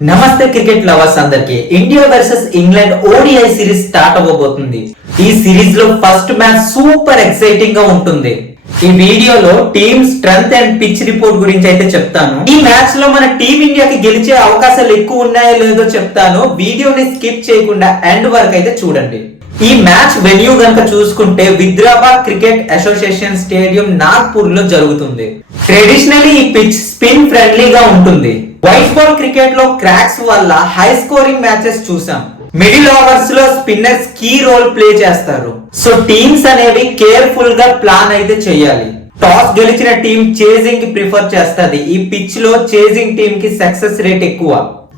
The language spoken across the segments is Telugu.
నమస్తే క్రికెట్ లవర్స్ అందరికి. India versus England ODI series start అవ్వబోతుంది. ఈ సిరీస్ లో ఫస్ట్ మ్యాచ్ సూపర్ ఎక్సైటింగ్ గా ఉంటుంది. ఈ వీడియోలో team strength and pitch report గురించి అయితే చెప్తాను. ఈ మ్యాచ్ లో మన టీం ఇండియాకి గెలిచే అవకాశాలు ఎక్కువ ఉన్నాయో లేదో చెప్తాను. వీడియోని స్కిప్ చేయకుండా ఎండ్ వరకు అయితే చూడండి. ఈ మ్యాచ్ వెన్యూ గనక చూసుకుంటే విద్రాబాద్ క్రికెట్ అసోసియేషన్ స్టేడియం నాగ్పూర్ లో జరుగుతుంది. ట్రెడిషనల్లీ ఈ పిచ్ స్పిన్ ఫ్రెండ్లీగా ఉంటుంది. వైట్ బాల్ క్రికెట్ లో క్రాక్స్ వల్ల హై స్కోరింగ్ మ్యాచెస్ చూసాం. మిడిల్ ఓవర్స్ లో స్పిన్నర్స్ కీ రోల్ ప్లే చేస్తారు. సో టీమ్స్ అనేవి కేర్ఫుల్ గా ప్లాన్ అయితే చేయాలి. టాస్ గెలిచిన టీం చేజింగ్ కి ప్రిఫర్ చేస్తుంది. ఈ పిచ్ లో చేజింగ్ టీం కి సక్సెస్ రేట్ ఎక్కువ.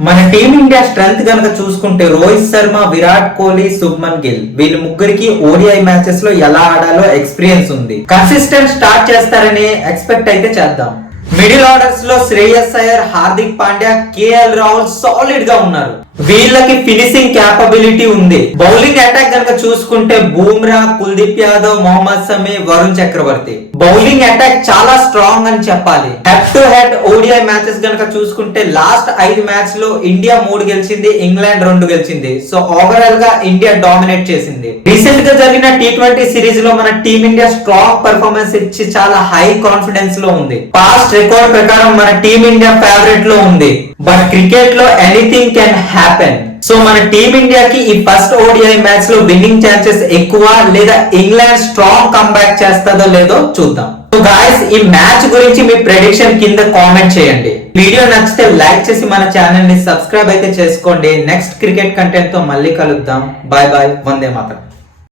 మన టీమిండియా స్ట్రెంగ్త్ కనుక చూసుకుంటే రోహిత్ శర్మ, విరాట్ కోహ్లీ, శుభ్మన్ గిల్ వీళ్ళ ముగ్గురికి ఓడిఐ మ్యాచెస్ లో ఎలా ఆడాలో ఎక్స్పీరియన్స్ ఉంది. కన్సిస్టెంట్ స్టార్ట్ చేస్తారని ఎక్స్పెక్ట్ అయితే చేద్దాం. మిడిల్ ఆర్డర్స్ లో శ్రేయస్ అయ్యర్, హార్దిక్ పాండ్యా, కేఎల్ రాహుల్ సాలిడ్ గా ఉన్నారు. వీళ్ళకి ఫినిషింగ్ క్యాపబిలిటీ ఉంది. బౌలింగ్ అటాక్ కనుక చూసుకుంటే బూమ్రా, కుల్దీప్ యాదవ్, మొహమ్మద్ షమి, వరుణ్ చక్రవర్తి బౌలింగ్ అటాక్ చాలా స్ట్రాంగ్ అని చెప్పాలి. Head to head ODI matches కనుక చూసుకుంటే లాస్ట్ 5 మ్యాచ్ లో ఇండియా 3 గెలిచింది, ఇంగ్లాండ్ 2 గెలిచింది. సో ఓవరాల్ గా ఇండియా డామినేట్ చేసింది. రీసెంట్ గా జరిగిన T20 సిరీస్ లో మన టీమిండియా స్ట్రాంగ్ పర్ఫార్మెన్స్ ఇచ్చి చాలా హై కాన్ఫిడెన్స్ లో ఉంది. పాస్ట్ రికార్డ్ ప్రకారం మన టీమిండియా ఫేవరెట్ లో ఉంది. బట్ క్రికెట్ లో ఎనీథింగ్ కెన్ హ్యాపెన్. సో మన టీమిండియాకి ఈ ఫస్ట్ ఓడిఐ మ్యాచ్ లో విన్నింగ్ ఛాన్సెస్ ఎక్కువ లేదా ఇంగ్లాండ్ స్ట్రాంగ్ కంబ్యాక్ చేస్తుందో లేదో చూద్దాం. సో గాయ్స్, ఈ మ్యాచ్ గురించి మీ ప్రెడిక్షన్ కింద కామెంట్ చేయండి. వీడియో నచ్చితే లైక్ చేసి మన ఛానల్ ని సబ్స్క్రైబ్ అయితే చేసుకోండి. నెక్స్ట్ క్రికెట్ కంటెంట్ తో మళ్ళీ కలుద్దాం. Bye bye, Vande Mataram.